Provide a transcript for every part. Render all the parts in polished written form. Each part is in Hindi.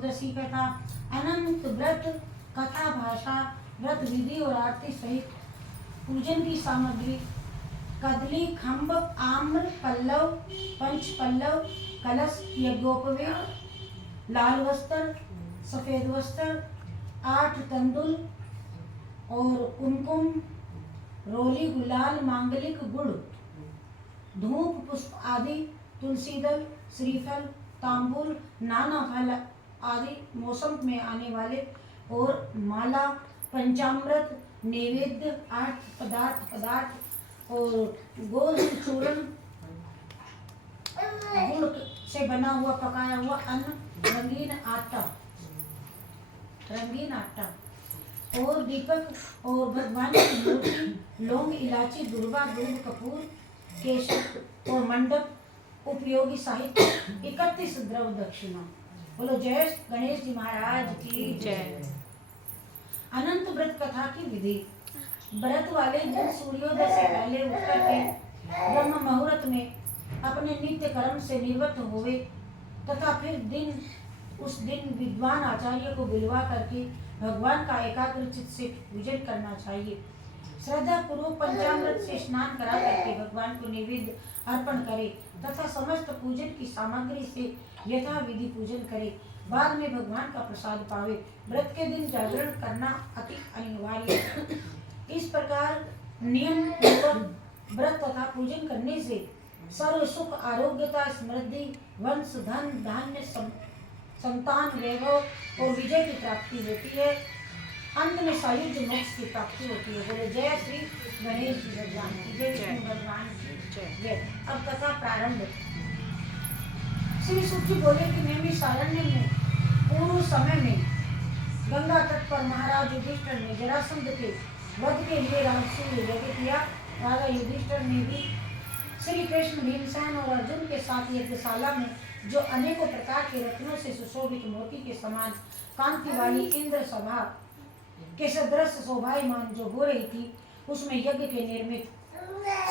त्रयोदशी कथा, अनंत व्रत कथा भाषा, व्रत विधि और आरती सहित पूजन की सामग्री, कदली, खम्भ, आम्र, पल्लव, पंच पल्लव, कलश, यज्ञोपवीत, लाल वस्त्र, सफेद वस्त्र, 8 तंदुल और कुमकुम, रोली, गुलाल, मांगलिक, गुड़, धूप, पुष्प आदि, तुलसी दल, श्रीफल, तांबूल, नाना फल आदि मौसम में आने वाले और माला, पंचामृत, नैवेद्य, 8 पदार्थ और गोल चूर्ण, गुड़ से बना हुआ पकाया हुआ अन्न, रंगीन आटा और दीपक और भगवान की मूर्ति, लौंग, इलायची, दुर्वा, दूध, कपूर, केशर और मंडप उपयोगी साहित्य, 31 द्रव दक्षिणा। बोलो जय गणेश जी महाराज की जय। अनंत व्रत कथा की विधि। व्रत वाले दिन सूर्योदय से पहले उठकर के ब्रह्म मुहूर्त में अपने नित्य कर्म से निवृत्त हुए तथा फिर उस दिन विद्वान आचार्य को बुलवा करके भगवान का एकाग्र चित्त से पूजन करना चाहिए। श्रद्धा पूर्वक पंचामृत से स्नान करा करके भगवान को नैवेद्य अर्पण करे तथा समस्त पूजन की सामग्री से यथा विधि पूजन करे। बाद में भगवान का प्रसाद पावे। व्रत के दिन जागरण करना अति अनिवार्य है। इस प्रकार नियम पूर्वक व्रत तथा पूजन करने से सर्व सुख, आरोग्यता, समृद्धि, वंश, धन, धान्य, संतान, वैभव और विजय की प्राप्ति होती है। अंत में सायुज्य मोक्ष की प्राप्ति होती है। बोले जय श्री गणेश जी भगवान की जय, विष्णु भगवान की जय। अब कथा प्रारंभ। श्री सुत जी बोले कि नैमिषारण्य में पूर्व समय में गंगा तट पर महाराज युधिष्ठिर ने जरासंध के वध के लिए राजसूय यज्ञ किया। राजा युधिष्ठिर ने भी श्री कृष्ण, भीमसेन और अर्जुन के साथ यज्ञशाला में जो अनेकों प्रकार के रत्नों से सुशोभित मोती के समान कांति वाली इंद्र सभा के सदृश शोभायमान जो हो रही थी, उसमें यज्ञ के निर्मित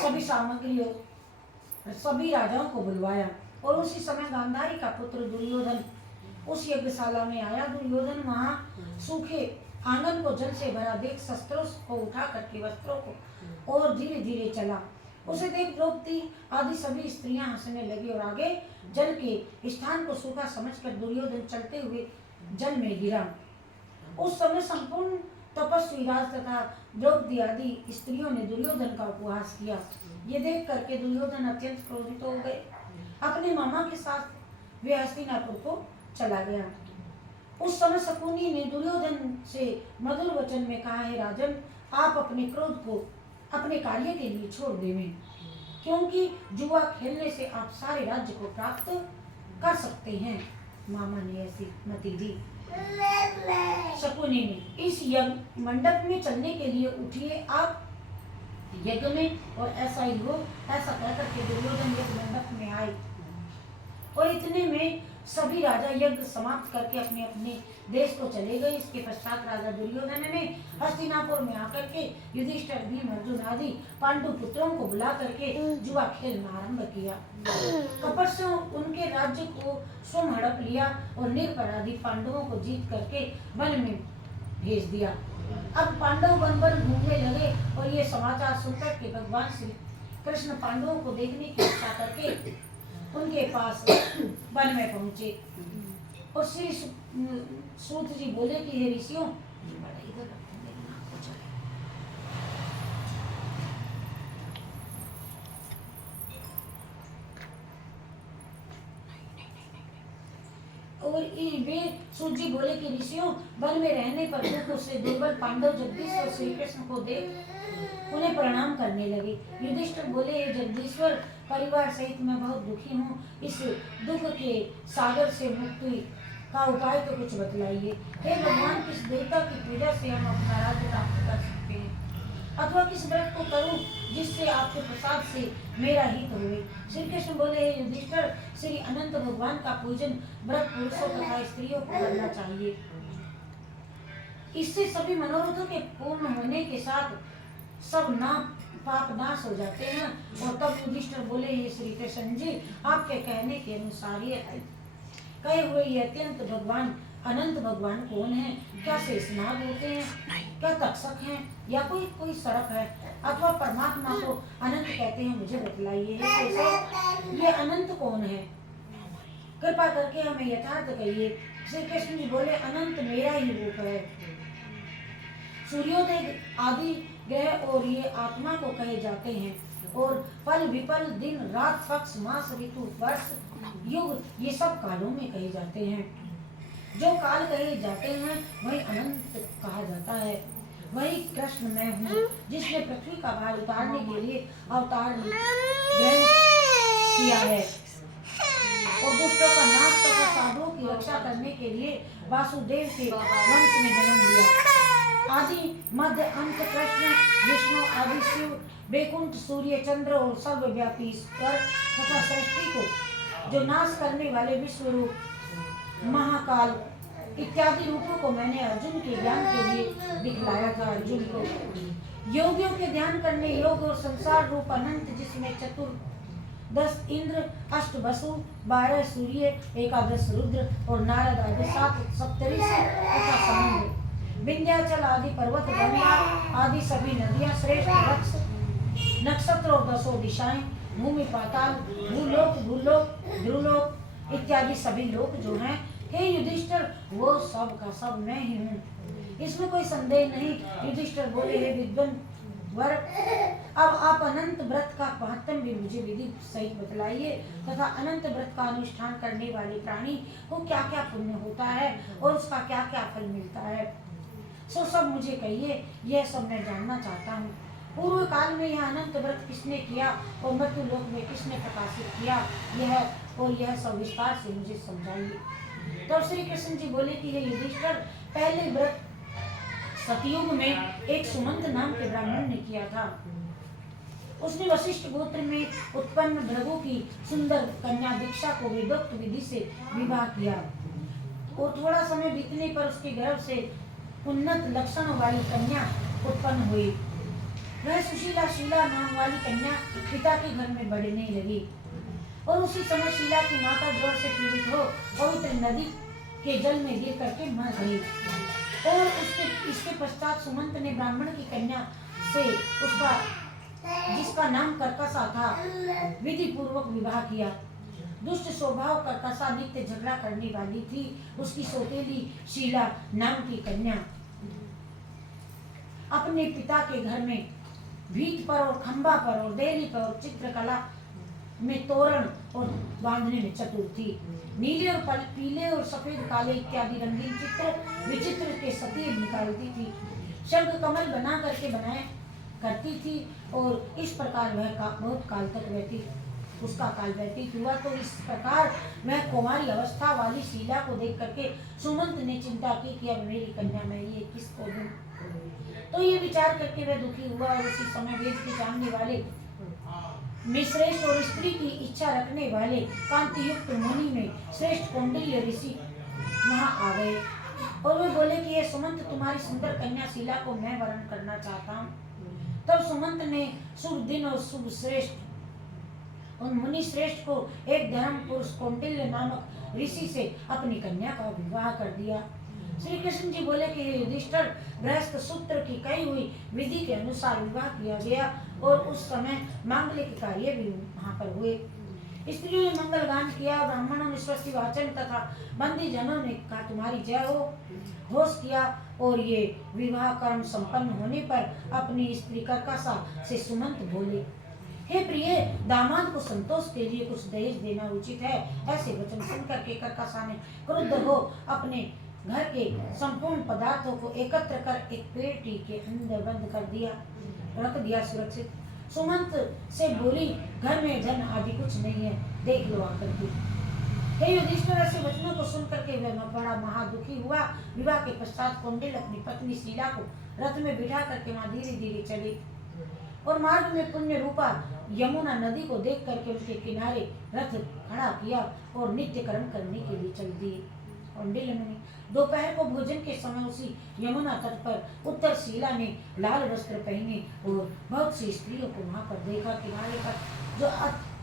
सभी सामग्रियों सभी राजाओं को बुलवाया। और उसी समय गांधारी का पुत्र दुर्योधन उस यज्ञशाला में आया। दुर्योधन वहाँ सूखे आंगन को जल से भरा देख शस्त्रों को उठा करके वस्त्रों को और धीरे धीरे चला। उसे देख द्रौपदी आदि सभी स्त्रियां हंसने लगी और आगे जल के स्थान को सूखा समझकर दुर्योधन चलते हुए जल में गिरा। उस समय संपूर्ण तपस्वी राज तथा द्रौपदी आदि स्त्रियों ने दुर्योधन का उपहास किया। ये देख करके दुर्योधन अत्यंत क्रोधित हो गए। अपने मामा के साथ वे हस्तिनापुर को चला गया। उस समय शकुनी ने दुर्योधन से मधुर वचन में कहा, है राजन, आप अपने क्रोध को अपने कार्य के लिए छोड़ देवें, क्योंकि जुआ खेलने से आप सारे राज्य को प्राप्त कर सकते हैं। मामा ने ऐसी मति दी। शकुनी ने इस यज्ञ मंडप में चलने के लिए उठिए आप यज्ञ में, और ऐसा ही हो। ऐसा कहकर के दुर्योधन यज्ञ मंडप में आए और इतने में सभी राजा यज्ञ समाप्त करके अपने अपने देश को चले गए। इसके पश्चात राजा दुर्योधन ने हस्तिनापुर में आकर के युधिष्ठिर, भीम, अर्जुन आदि पांडु पुत्रों को बुला करके जुआ खेलना आरंभ किया। कपट से उनके राज्य को स्वयं हड़प लिया और निरपराधी पांडवों को जीत करके वन में भेज दिया। अब पांडव वन वन घूमने लगे और ये समाचार सुनकर के भगवान श्री कृष्ण पांडवों को देखने की इच्छा करके उनके पास वन में पहुंचे। और श्री सूत जी बोले कि हे ऋषियों, और वे सूत जी बोले कि ऋषियों, वन में रहने पर दुख से दुर्बल पांडव जगदीश्वर श्री कृष्ण को देख उन्हें प्रणाम करने लगे। युधिष्ठिर बोले, हे जगदीश्वर, परिवार सहित मैं बहुत दुखी हूँ। इस दुख के सागर से मुक्ति का उपाय तो कुछ बतलाइए। हे भगवान, किस देवता की पूजा से हम अपना राज्य प्राप्त कर सकते हैं, अथवा किस व्रत को करूं जिससे आपके प्रसाद से मेरा हित हुए। श्री कृष्ण बोले, हे युधिष्ठिर, श्री अनंत भगवान का पूजन व्रत पुरुषों तथा स्त्रियों को करना चाहिए। इससे सभी मनोरथों के पूर्ण होने के साथ सब पाप नाश हो जाते हैं। और तब युधिष्ठिर बोले, हे श्री कृष्ण जी, आपके कहने के अनुसार कहे हुए ये अत्यंत भगवान अनंत भगवान कौन है? क्या शेषनाग होते हैं, क्या तक्षक हैं, या कोई कोई सड़क है, अथवा परमात्मा को अनंत कहते हैं? मुझे बतलाइए कैसे ये अनंत कौन है? कृपा करके हमें यथार्थ कहिए। श्री कृष्ण जी बोले अनंत मेरा ही रूप है। सूर्योदय आदि ग्रह और ये आत्मा को कहे जाते हैं, और पल विपल दिन रात पक्ष मास ऋतु वर्ष युग ये सब कालों में कहे जाते हैं। जो काल कहे जाते हैं वही अनंत कहा जाता है। वही कृष्ण मैं हूँ जिसने पृथ्वी का भार उतारने के लिए अवतार ग्रहण किया है और दुष्टों का नाश तथा साधुओं की रक्षा करने के लिए वासुदेव के वंश में जन्म लिया। आदि मध्य अंत कृष्ण विष्णु आदि शिव वैकुंठ सूर्य चंद्र और सर्वव्यापी ईश्वर तथा सृष्टि को जो नाश करने वाले विश्व रूप महाकाल इत्यादि रूपों को मैंने अर्जुन के ज्ञान के लिए दिखलाया था। अर्जुन को योगियों के ध्यान करने योग और संसार रूप अनंत जिसमें चतुर 10 इंद्र 8 वसु 12 सूर्य 11 रुद्र और नारद आदि 7 सप्तऋषि तथा समुद्र विंध्याचल आदि पर्वत गंगा आदि सभी नदियां श्रेष्ठ वृक्ष नक्षत्र और 10 दिशाएं भूमि पाताल भूलोक भूलोक ध्रुलोक इत्यादि सभी लोग जो हैं, हे युधिष्ठिर वो सब का सब मैं ही हूँ, इसमें कोई संदेह नहीं। युधिष्ठिर बोले हे विद्वान वर, अब आप अनंत व्रत का महत्व भी मुझे विधि सहित बतलाइए तथा अनंत व्रत का अनुष्ठान करने वाले प्राणी को क्या क्या पुण्य होता है और उसका क्या क्या फल मिलता है, सो सब मुझे कहिए, यह सब मैं जानना चाहता हूँ। पूर्व काल में यह अनंत व्रत किसने किया और मृत्यु लोक में किसने प्रकाशित किया, यह सब विस्तार से मुझे समझाइए। तो श्री कृष्ण जी बोले कि हे युधिष्ठिर, पहले व्रत सतयुग में एक सुमंत नाम के ब्राह्मण ने किया था। उसने वशिष्ठ गोत्र में उत्पन्न भृगु की सुंदर कन्या दीक्षा को वेदोक्त विधि से विवाह किया और थोड़ा समय बीतने पर उसके गर्भ से उन्नत लक्षण वाली कन्या उत्पन्न हुई। वह सुशीला शीला नाम वाली कन्या पिता के घर में बढ़ने लगी और उसी समय शीला की माता ज्वर से पीड़ित हो पवित्र नदी के जल में गिर करके मर गई और इसके पश्चात सुमंत ने ब्राह्मण की कन्या से उसका जिसका नाम कर्कशा था विधि पूर्वक विवाह किया। दुष्ट स्वभाव कर्कशा नित्य झगड़ा करने वाली थी। उसकी सौतेली शीला नाम की कन्या अपने पिता के घर में भीत पर और खंबा पर और देहरी पर और चित्रकला में तोरण और बांधने में चतुर थी। नीले और पीले और सफेद काले इत्यादि रंगीन चित्र विचित्र के सतीर निकालती थी। शंख कमल बना करके बनाए करती थी और इस प्रकार वह बहुत काल तक रहती उसका काल व्यतीत हुआ। तो इस प्रकार वह कुमारी अवस्था वाली शीला को देख करके सुमंत ने चिंता की कि अब मेरी कन्या मैं ये किसको दूं। तो ये विचार करके वह दुखी हुआ और उसी समय वेद के जानने वाले में श्रेष्ठ और स्त्री की इच्छा रखने वाले कांति युक्त मुनि में श्रेष्ठ कौंडिल्य ऋषि वहां आ गए और वे बोले कि ये सुमंत तुम्हारी सुंदर कन्या शीला को मैं वरण करना चाहता हूँ। तब सुमंत ने शुभ दिन और शुभ श्रेष्ठ उन मुनि श्रेष्ठ को एक धर्म पुरुष कौंडिल्य नामक ऋषि से अपनी कन्या का विवाह कर दिया। श्री कृष्ण जी बोले कि युधिष्ठिर, गृहस्थ सूत्र की कही हुई विधि के अनुसार विवाह किया गया और उस समय मांगलिक कार्य भी वहां पर हुए। स्त्रियों ने मंगल गान किया, ब्राह्मणों ने स्वस्ति वाचन तथा बंदी जनों ने कहा तुम्हारी जय हो घोष किया और ये विवाह कर्म संपन्न होने पर अपनी स्त्री कर्कशा से सुमंत बोले, हे प्रिय, दामाद को संतोष के लिए कुछ दहेज देना उचित है। ऐसे वचन सुनकर के कर्कशा ने क्रुद्ध हो अपने घर के संपूर्ण पदार्थों को एकत्र कर एक पेटी के अंदर बंद कर दिया रख दिया सुरक्षित। सुमंत से बोली, घर में धन आदि कुछ नहीं है, देख लो आकर के। हे युधिष्ठिर, ऐसे वचनों को सुनकर के वह बड़ा महादुखी हुआ। विवाह के पश्चात कौंडिल्य अपनी पत्नी शीला को रथ में बिठा करके वहां धीरे धीरे चले और मार्ग में पुण्य रूपा यमुना नदी को देख करके उसके किनारे रथ खड़ा किया और नित्य कर्म करने के लिए चल दिए। कौंडिल्य मुनि दोपहर को भोजन के समय उसी यमुना तट पर उत्तर शीला ने लाल वस्त्र पहने और बहुत सी स्त्रियों को वहां पर देखा। किनारे पर जो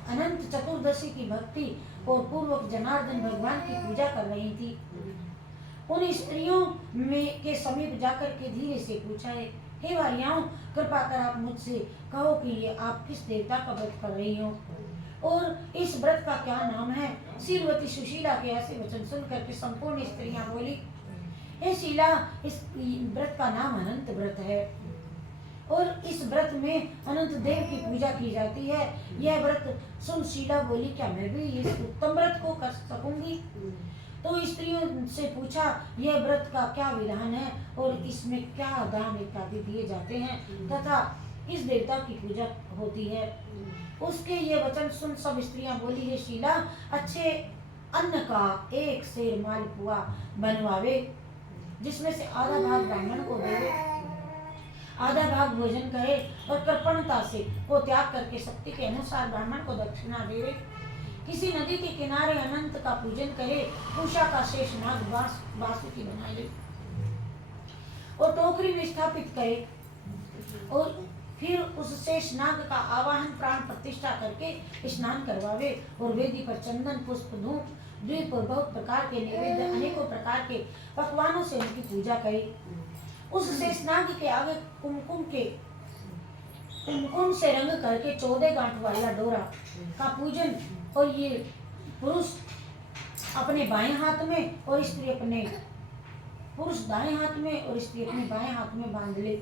अनंत चतुर्दशी की भक्ति और पूर्वक जनार्दन भगवान की पूजा कर रही थी। उन स्त्रियों में के समीप जाकर के धीरे से पूछा है, हे वारियाओं, कृपा कर आप मुझसे कहो कि ये आप किस देवता का व्रत कर रही हो और इस व्रत का क्या नाम है। श्रीमती सुशीला के ऐसे वचन सुनकर के संपूर्ण स्त्रियां बोली, हे शीला, इस व्रत का नाम अनंत व्रत है और इस व्रत में अनंत देव की पूजा की जाती है। यह व्रत सुन शीला बोली, क्या मैं भी इस उत्तम व्रत को कर सकूंगी। तो स्त्रियों से पूछा, यह व्रत का क्या विधान है और इसमें क्या दान इत्यादि दिए जाते हैं तथा इस देवता की पूजा होती है। उसके ये वचन सुन सब स्त्रियां बोली, हे शीला, अच्छे अन्न का एक सेर मालपुआ बनवावे, जिसमें से आधा भाग ब्राह्मण को देवे, आधा भाग भोजन करे और कृपणता से वो त्याग करके शक्ति के अनुसार ब्राह्मण को दक्षिणा देवे। किसी नदी के किनारे अनंत का पूजन करे, उषा का शेष नाग बासुकी बना ले और टोकरी में स्थापित करे और फिर उस शेष नाग का आवाहन प्राण प्रतिष्ठा करके स्नान करवावे और वेदी पर चंदन पुष्प धूप द्वीप और बहुत प्रकार के नैवेद्य अनेकों प्रकार के पकवानों से उनकी पूजा करे। उस शेषनाग के आगे कुमकुम से रंग करके 14 गांठ वाला डोरा का पूजन और ये पुरुष अपने बाएं हाथ में और स्त्री अपने पुरुष दाएं हाथ में और स्त्री अपने बाएं हाथ में बांध ले।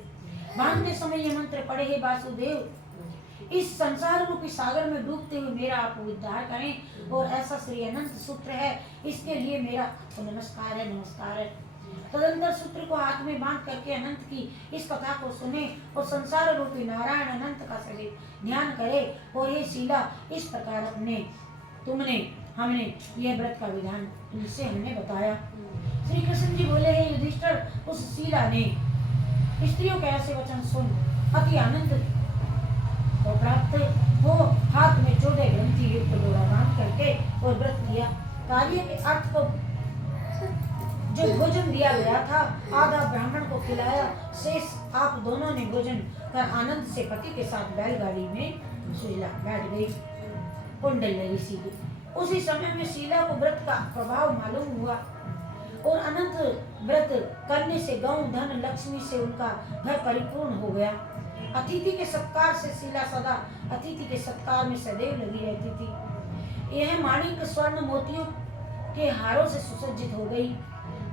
बांधते समय ये मंत्र पढ़े, हे वासुदेव, इस संसार रूपी सागर में डूबते हुए मेरा आप उद्धार करें और ऐसा श्री अनंत सूत्र है, इसके लिए मेरा आपको नमस्कार है, नमस्कार है। तदंतर सूत्र को हाथ में बांध करके अनंत की इस कथा को सुने और संसार रूपी नारायण अनंत का सभी ध्यान करे। और ये शीला, इस प्रकार हमने यह व्रत का विधान तुमसे हमने बताया। श्री कृष्ण जी बोले, हे युधिष्ठिर, उस शीला ने स्त्रियों के ऐसे वचन सुन अति आनंद तो प्राप्त हो हाथ में 14 ग्रंथि युक्त डोरा बांध करके और व्रत किया। कार्य के अर्थ को जो भोजन दिया गया था आधा ब्राह्मण को खिलाया, शेष आप दोनों ने भोजन कर आनंद से पति के साथ बैलगाड़ी में शीला बैठ गई। कुंडल ऋषि की उसी समय में शीला को व्रत का प्रभाव मालूम हुआ और अनंत व्रत करने से गौ धन लक्ष्मी से उनका घर परिपूर्ण हो गया। अतिथि के सत्कार से शीला सदा अतिथि के सत्कार में सदैव लगी रहती थी। यह माणिक स्वर्ण मोतियों के हारों से सुसज्जित हो गई।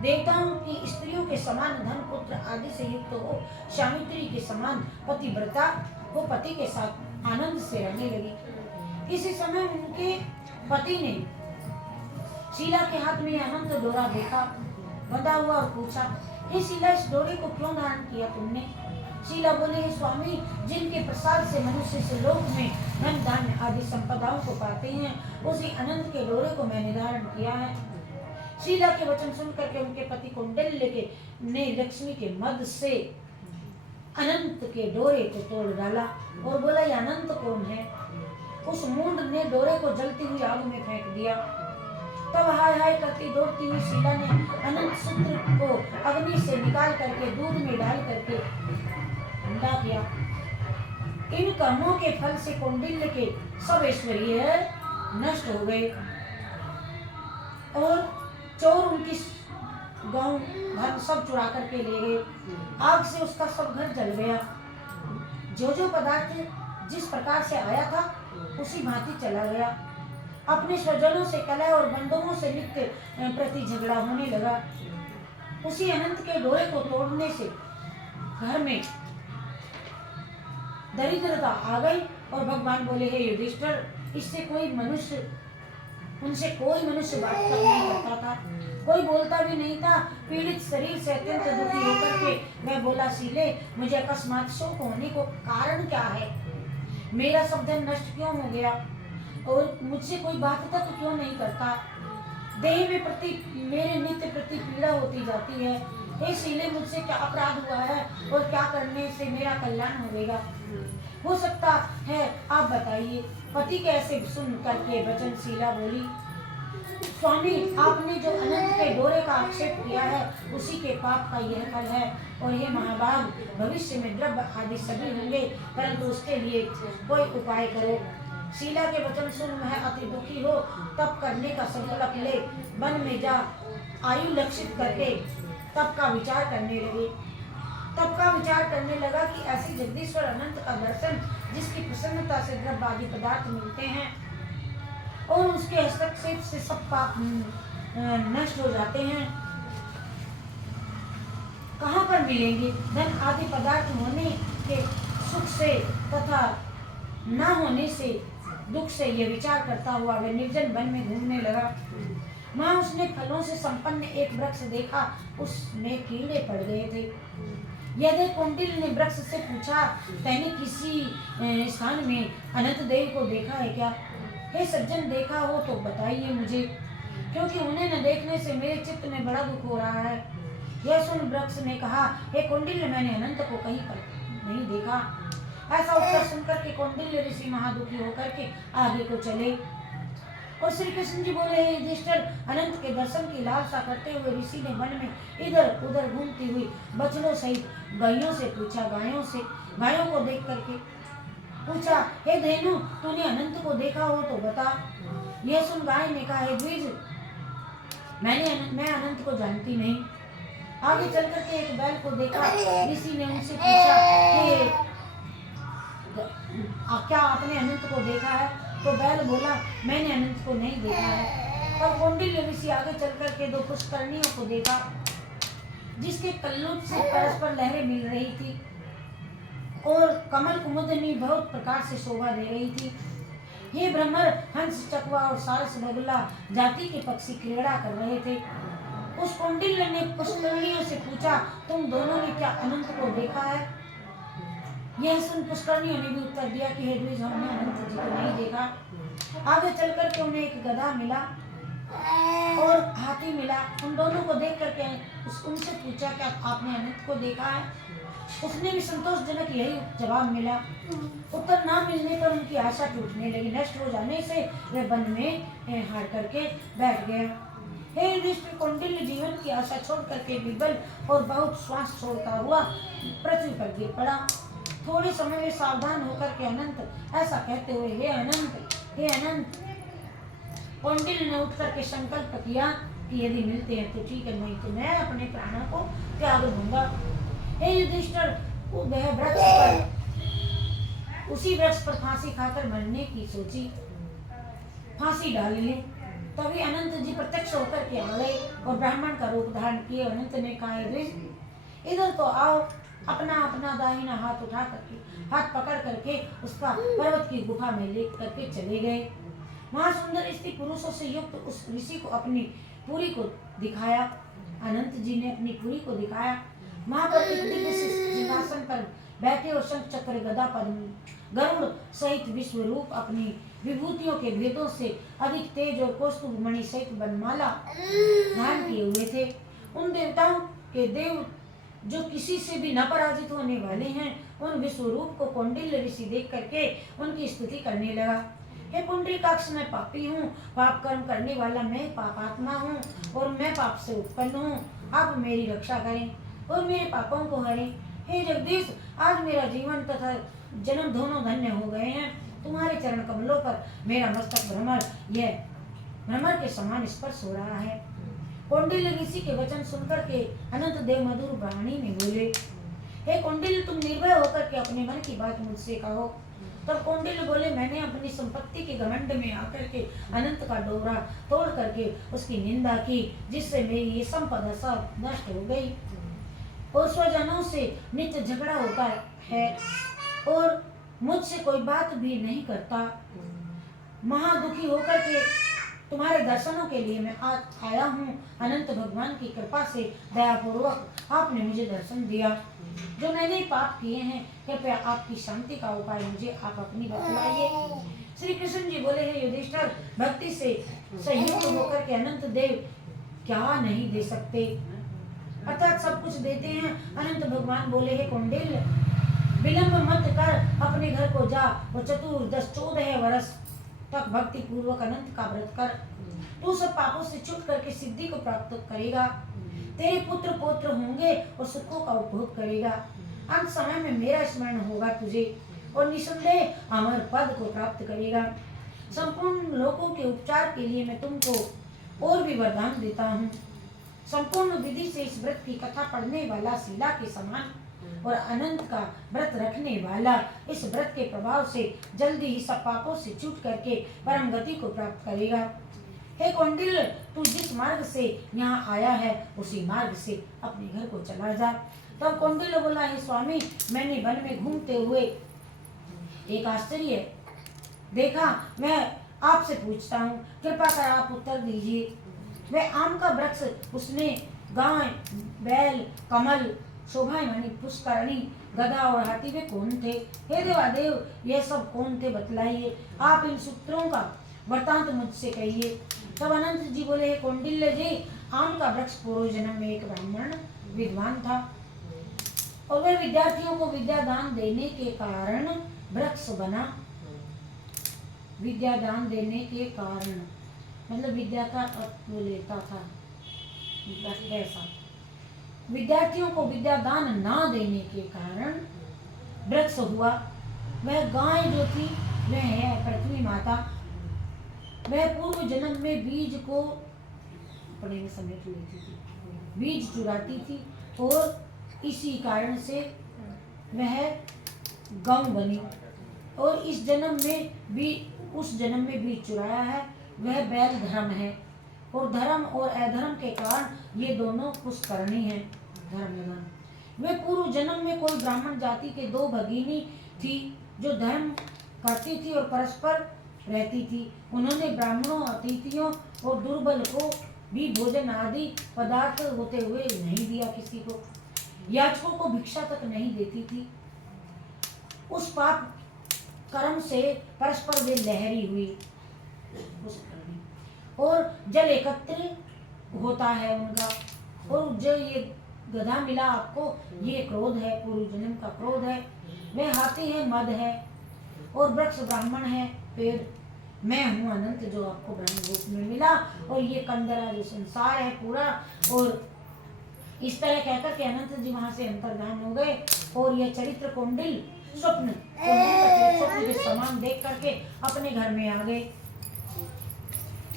देवताओं की स्त्रियों के समान धन पुत्र आदि से युक्त हो सावित्री के समान पतिव्रता वो पति के साथ आनंद से रहने लगी। किसी समय उनके पति ने शीला के हाथ में अनंत डोरा देखा बंधा हुआ और पूछा, हे शीला, इस डोरे को क्यों धारण किया तुमने। शीला बोले, हे स्वामी, जिनके प्रसाद से मनुष्य से लोक में धन धान्य आदि संपदाओं को पाते हैं, उसी अनंत के डोरे को मैंने धारण किया है। शीला के वचन सुनकर के उनके पति कुंडल्य के ने लक्ष्मी के मद से अनंत के डोरे को तोड़ डाला और बोला, ये अनंत कौन है। उस मूढ़ ने डोरे को जलती हुई आग में फेंक दिया। तब हाय हाय करती दौड़ती हुई शीला ने अनंत सूत्र को अग्नि से निकाल करके दूध में डाल करके ठंडा किया। इन कर्मों के फल से कौंडिल्य के सब ऐश्वर्य नष्ट हो गए और चोर उनकी गांव घर सब चुरा करके ले गए। आग से उसका सब घर जल गया। जो पदार्थ जिस प्रकार से आया था उसी भांति चला गया। अपने स्वजनों से कलह और बंधुओं से नित्य प्रति झगड़ा होने लगा। उसी अनंत के डोरे को तोड़ने से घर में दरिद्रता आ गई और भगवान बोले, हे युधिष्ठिर, उनसे कोई मनुष्य बात तक नहीं करता था, कोई बोलता भी नहीं था। पीड़ित शरीर से अत्यंत दुखी होकर के मैं बोला, शीले, मुझे अकस्मात शोक होने को कारण क्या है। मेरा सब धन नष्ट क्यों हो गया और मुझसे कोई बात तक क्यों नहीं करता। देह में मेरे नित्य प्रति पीड़ा होती जाती है। हे शीले, मुझसे क्या अपराध हुआ है और क्या करने से मेरा कल्याण होगा। हो सकता है आप बताइए। पति के ऐसे सुन करके वचन शीला बोली, स्वामी, आपने जो अनंत के डोरे का आक्षेप किया है उसी के पाप का यह फल है और ये महाभाग भविष्य में द्रव्य आदि सभी होंगे, परंतु उसके लिए कोई उपाय करो। शीला के वचन सुन वह अति दुखी हो तप करने का संकल्प ले वन में जा आयु लक्षित करके तप का विचार करने लगे। तब का विचार करने लगा कि ऐसी जगदीश्वर अनंत का दर्शन जिसकी प्रसन्नता से द्रव्य आदि पदार्थ मिलते हैं और उसके हस्तक्षेप से सब पाप नष्ट हो जाते हैं, कहाँ पर मिलेंगे। धन आदि पदार्थ होने के सुख से तथा न होने से दुख से यह विचार करता हुआ वह निर्जन वन में घूमने लगा। वहाँ उसने फलों से संपन्न एक वृक्ष देखा, उसमें कीड़े पड़ गए थे। यदि कौंडिल ने वृक्ष से पूछा, तैने किसी स्थान में अनंत देव को देखा है क्या? हे सज्जन, देखा हो तो बताइए मुझे, क्योंकि उन्हें न देखने से मेरे चित्त में बड़ा दुख हो रहा है। यह सुन वृक्ष ने कहा, हे कौंडिल्य, मैंने अनंत को कहीं पर नहीं देखा। ऐसा उत्तर सुनकर के कौंडिल्य ऋषि महादुखी होकर के आगे को चले। और श्री कृष्ण जी बोले, हे युधिष्ठिर, अनंत के दर्शन की लालसा करते हुए ऋषि ने वन में इधर उधर घूमती हुई बछड़ों सहित गायों से पूछा, गायों को देख करके पूछा, हे धेनु, तूने अनंत को देखा हो तो बता। यह सुन गाय ने कहा, हे द्विज, मैं अनंत को जानती नहीं। आगे चल करके एक बैल को देखा। ऋषि ने उनसे पूछा, हे क्या आपने अनंत को देखा है? तो बैल बोला, मैंने अनंत को नहीं देखा है। और कौंडिल्य ऋषि आगे चल करके दो पुष्करणियों को देखा, जिसके कल्लुट से परस्पर लहरें मिल रही थी और कमल कुमुदनी बहुत प्रकार से शोभा दे रही थी। हे ब्रह्मर, हंस, चकवा और सारस बगुला जाति के पक्षी क्रीड़ा कर रहे थे। उस कौंडिल्य ने पुष्करणियों से पूछा, तुम दोनों ने क्या अनंत को देखा है? यह सुन पुष्करणियों ने भी उत्तर दिया कि हे द्विज, हमने अनंत जी को नहीं देखा। आगे चलकर के उन्हें एक गधा मिला और हाथी मिला। उन दोनों को देख करके उनसे पूछा, क्या आपने अनंत को देखा है? उसने भी संतोषजनक यही जवाब मिला। उत्तर ना मिलने पर उनकी आशा टूटने लगी। नष्ट हो जाने से वे वन में हार करके बैठ गया। हे युधिष्ठिर, कौंडिल्य जीवन की आशा छोड़ करके विबल और बहुत श्वास छोड़ता हुआ पृथ्वी पर गिर पड़ा। थोड़े समय में सावधान होकर के अनंत ऐसा कहते हुए, हे अनंत, कौंडिल्य ने उठ करके संकल्प किया कि यदि मिलते हैं तो ठीक है, नहीं तो मैं अपने प्राणों को त्याग दूंगा। हे युधिष्ठिर, वह वृक्ष पर उसी वृक्ष पर फांसी खाकर मरने की सोची, फांसी डाल ली। तभी अनंत जी प्रत्यक्ष होकर के आ गए और ब्राह्मण का रूप धारण किए। अनंत ने कहा, इधर तो आओ। अपना अपना दाहिना हाथ उठा करके, हाथ पकड़ करके उसका पर्वत की गुफा में ले करके चले गए। वहां सुंदर स्त्री पुरुषों से युक्त उस ऋषि को अपनी पुरी को दिखाया। अनंत जी ने अपनी पुरी को दिखाया। वहां पर एक दिव्य सिंहासन पर बैठे और शंख चक्र गदा पद्म गरुड़ सहित विश्व रूप अपनी विभूतियों के भेदों से अधिक तेज और कौस्तुभ मणि सहित बनमाला धारण किए हुए थे। उन देवताओं के देव जो किसी से भी न पराजित होने वाले हैं, उन विश्व रूप को कौंडिल्य ऋषि देख करके उनकी स्तुति करने लगा। हे पुंडरीकाक्ष, मैं पापी हूँ, पाप कर्म करने वाला मैं पापात्मा हूँ और मैं पाप से उत्पन्न हूँ। आप मेरी रक्षा करें और मेरे पापों को हरें। हे जगदीश, आज मेरा जीवन तथा जन्म दोनों धन्य हो गए हैं। तुम्हारे चरण कमलों पर मेरा मस्तक भ्रमर के समान स्पर्श हो रहा है। कौंडिल्य ऋषि के वचन सुनकर के अनंत देव मधुर वाणी में बोले, हे कौंडिल्य, तुम निर्भय होकर के अपने मन की बात मुझसे कहो। तब कौंडिल्य बोले, मैंने अपनी संपत्ति के घमंड में आकर के अनंत का डोरा तोड़ करके उसकी निंदा की, जिससे मेरी ये संपदा सब नष्ट हो गई और स्वजनों से नित्य झगड़ा होता है और मुझसे कोई बात भी नहीं करता। महादुखी होकर के तुम्हारे दर्शनों के लिए मैं आज आया हूँ। अनंत भगवान की कृपा से दयापूर्वक आपने मुझे दर्शन दिया। जो मैंने पाप किए हैं, कृपया आपकी शांति का उपाय मुझे आप अपनी बतलाइए। श्री कृष्ण जी बोले, हे युधिष्ठिर, भक्ति से संयुक्त होकर के अनंत देव क्या नहीं दे सकते, अर्थात सब कुछ देते हैं। अनंत भगवान बोले, हे कौंडिल्य, विलंब मत कर, अपने घर को जा और 14 वर्ष तक भक्ति पूर्वक अनंत का व्रत कर। तू सब पापों से छूट करके सिद्धि को प्राप्त करेगा। तेरे पुत्र पौत्र होंगे और सुखों का उपभोग करेगा। अंत समय में मेरा स्मरण होगा तुझे। और निसंदेह अमर पद को प्राप्त करेगा। संपूर्ण लोकों के उपचार के लिए मैं तुमको और भी वरदान देता हूँ। संपूर्ण विधि से इस व्रत की कथा पढ़ने वाला शिला के समान और अनंत का व्रत रखने वाला इस व्रत के प्रभाव से जल्दी ही सब पापों से छूट करके परम गति को प्राप्त करेगा। हे कौंडिल्य, तू जिस मार्ग से यहाँ आया है उसी मार्ग से अपने घर को चला जा। तब कौंडिल्य बोला, हे स्वामी, मैंने वन में घूमते हुए एक आश्चर्य देखा, मैं आपसे पूछता हूँ, कृपा कर आप उत्तर दीजिए। वह आम का वृक्ष, उसने गाय, बैल, कमल, शोभायमानी पुष्करणी, गधा और हाथी वे कौन थे? हे देवादेव, यह सब कौन थे बतलाइए। आप इन सूत्रों का वृतांत मुझसे कहिए। तब अनंत जी बोले, हे कौंडिल्य जी, आम का वृक्ष पूर्व जन्म में एक ब्राह्मण विद्वान था और वह विद्यार्थियों को विद्या दान देने के कारण वृक्ष बना। विद्या दान देने के कारण मतलब विद्या का तत्व लेता था, ऐसा। विद्यार्थियों को विद्या दान ना देने के कारण वृक्ष हुआ। वह गाय जो थी वह है पृथ्वी माता। वह पूर्व जन्म में बीज को अपने में समेट लेती थी, बीज चुराती थी और इसी कारण से वह गौ बनी। और इस जन्म में भी उस जन्म में बीज चुराया है वह बैल धर्म है। और धर्म और अधर्म के कारण ये दोनों पुष्करणी हैं, धर्म अधर्म। वे पूर्व जन्म में कोई ब्राह्मण जाति के दो भगिनी थी जो धर्म करती थी और परस्पर रहती थी। उन्होंने ब्राह्मणों, अतिथियों और दुर्बल को भी भोजन आदि पदार्थ होते हुए नहीं दिया, किसी को याचकों को भिक्षा तक नहीं देती थी। उस पाप कर्म से परस्पर वे लहरी हुई और जल एकत्र होता है उनका। और जो ये गधा मिला आपको, ये क्रोध है, पूर्व जन्म का क्रोध है। वह हाथी है, मद है और वृक्ष ब्राह्मण है, पेड़। मैं हूँ अनंत जो आपको ब्रह्म रूप में मिला। और ये कंदरा जो संसार है पूरा। और इस तरह कहकर के अनंत जी वहां से अंतर्धान हो गए। और यह चरित्र कौंडिल स्वप्न के समान देख करके अपने घर में आ गए।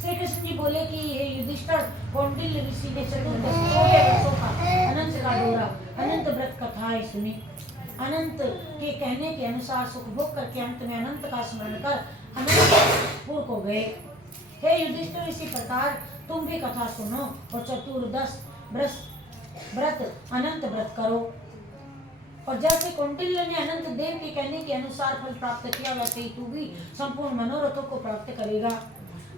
श्री कृष्ण जी बोले कि हे युधिष्ठिर, कौंडिल्य ऋषि ने चतुर्दश वर्षों का अनंत का डोरा अनंत व्रत कथाएं सुनी। अनंत के कहने के अनुसार सुख भोग करके अंत में अनंत का स्मरण कर अनंतपुर को गए। हे युधिष्ठिर, इसी प्रकार तुम भी कथा सुनो और चतुर्दश व्रत अनंत व्रत करो। और जैसे कौंडिल्य ने अनंत देव के कहने के अनुसार फल प्राप्त किया, वैसे ही तू भी संपूर्ण मनोरथों को प्राप्त करेगा।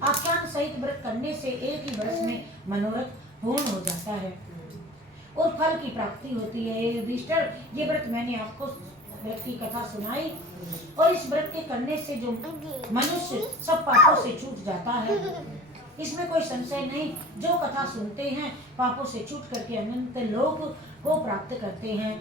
आख्यान सहित व्रत करने से एक ही वर्ष में मनोरथ पूर्ण हो जाता है और फल की प्राप्ति होती है। युधिष्ठिर, ये व्रत मैंने आपको व्रत की कथा सुनाई और इस व्रत के करने से जो मनुष्य सब पापों से छूट जाता है, इसमें कोई संशय नहीं। जो कथा सुनते हैं पापों से छूट करके अनंत लोक को प्राप्त करते हैं।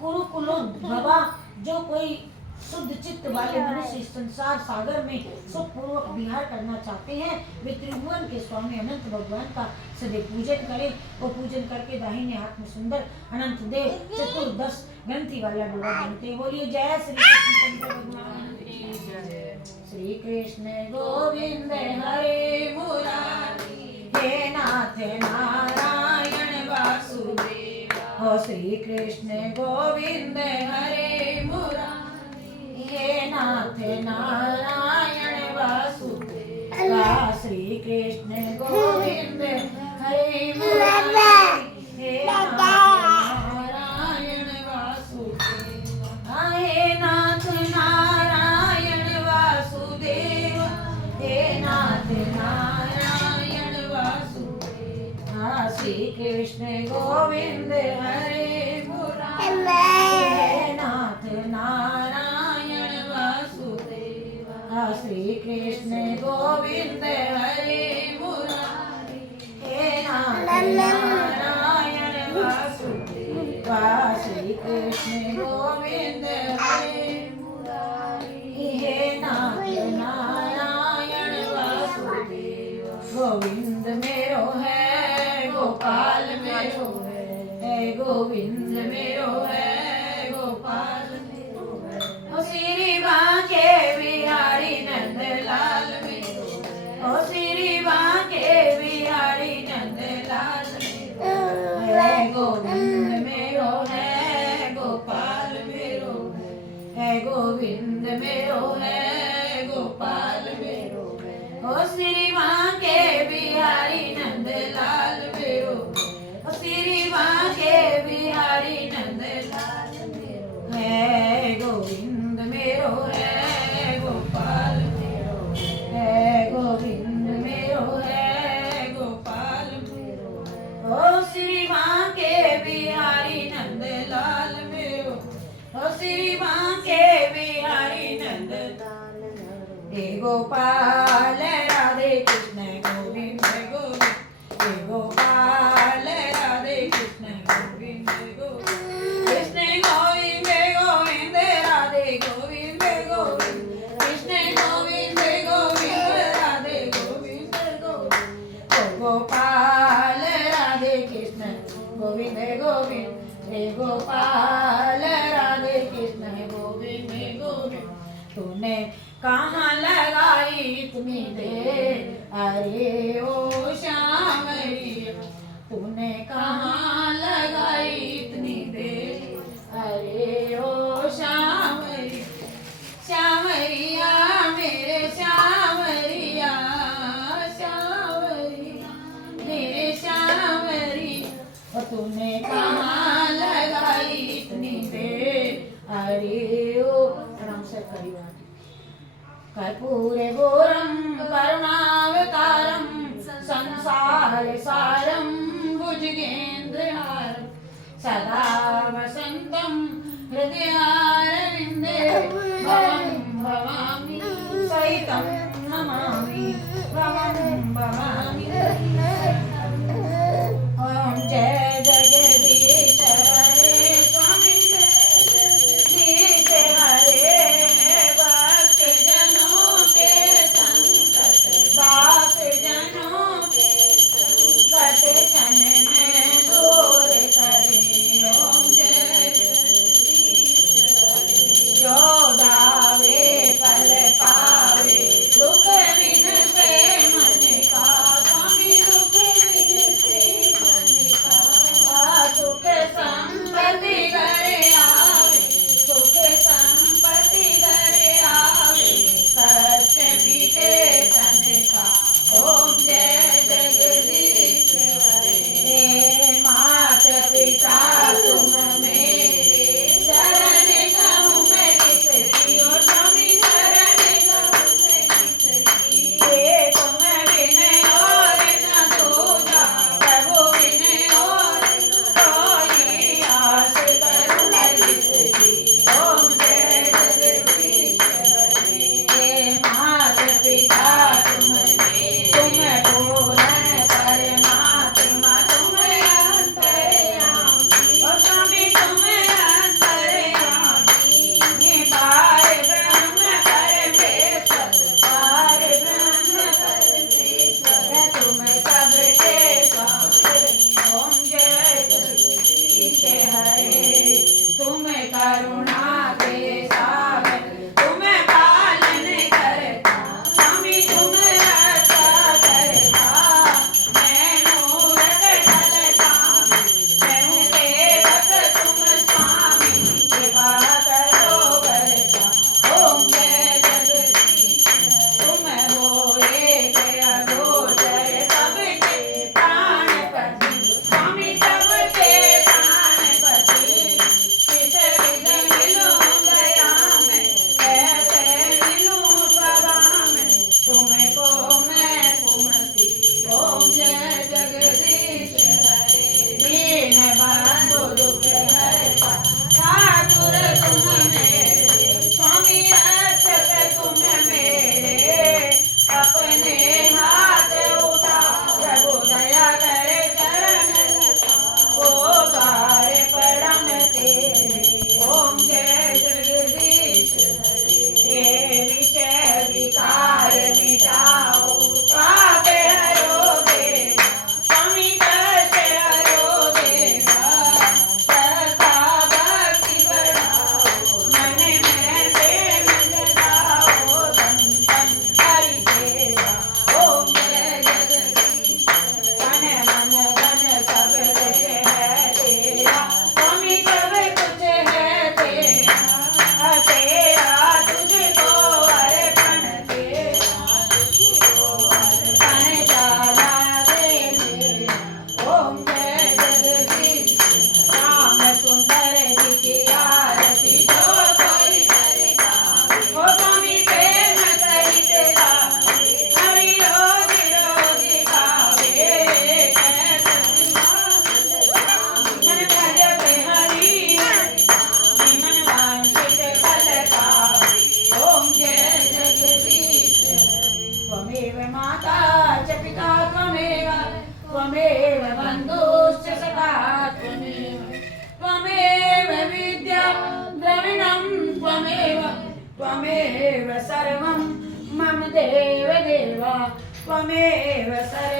कुरुकुलोद्भवा, जो कोई शुद्ध चित्त वाले मनुष्य इस संसार सागर में सुखपूर्वक विहार करना चाहते हैं, वे त्रिभुवन के स्वामी अनंत भगवान का सदैव पूजन करें। वो पूजन करके दाहिने हाथ में सुंदर अनंत देव चतुर्दश ग्रंथि वाला डोरा बनते। बोलिए जय श्री कृष्ण भगवान की जय। श्री कृष्ण गोविंद हरे मुरारी, हे नाथ नारायण वासुदेव। हो श्री कृष्ण गोविंद हरे मुरारी, हे नाथ नारायण वासुदेव। श्री कृष्ण गोविंद हरे मुरारी, हे नाथ नारायण वासुदेव। हे नाथ नारायण वासुदेव, हे नाथ नारायण वासुदेव। श्री कृष्ण गोविंद हरे मुरारी, हे नाथ नारायण वासुदेव। श्री कृष्ण गोविंद हरे मुरारी, हे नाथ नारायण वासुदेव। श्री कृष्ण गोविंद हरे मुरारी, हे नाथ नारायण वासुदेव। गोविंद मेरो है, गोपाल मेरो है, गोविंद मेरो है, गोपाल मेरो है। श्री गोविंद मेरो है गोपाल मेरो है गोविंद मेरो है गोपाल मेरो ओ श्री माँ के बिहारी नंद लाल मेरो ओ श्री माँ के बिहारी नंद लाल मेरो है गोविंद मेरो है गोपाल मेरो है गोविंद मेरो है गोपाल मेरो ओ श्री माँ के बिहारी नंद लाल मेरो ओ श्री माँ के बिहारी नंद लाल हे गोपाल राधे कृष्ण गोविंद गोविंद हे गोपाल राधे कृष्ण गोविंद गोविंद कृष्ण गोविंद गोविंद राधे गोविंद गोविंद कृष्ण गोविंद गोविंद राधे गोविंद गोविंद ओ गोपाल राधे कृष्ण गोविंद गोविंद हे गोपाल राधे कृष्ण गोविंद गोविंद तूने कहाँ लगाई इतनी देर अरे ओ श्यामरिया तूने कहाँ लगाई इतनी देर अरे ओ श्यामरिया श्यामरिया मेरे श्यामरिया श्यामरिया मेरे श्यामरिया और तूने कहाँ लगाई इतनी देर अरे ओ प्रणाम से करिए कर्पूरे घोरं करुणावतारं संसार सारं भुजगेन्द्रहारं सदा वसन्तं हृदयारविन्दे भवं भवामि सहितं नमामि भवं भवामि ॐ जय जगदीश हरे स्वामी जगदीश हरे भक्त जनों के क्षण में दूर करी ओम जय जगदीश हरे जो दावे पल पावे दुख बिन से मन का स्वामी दुख बिन से मन त्वमेव सर्वं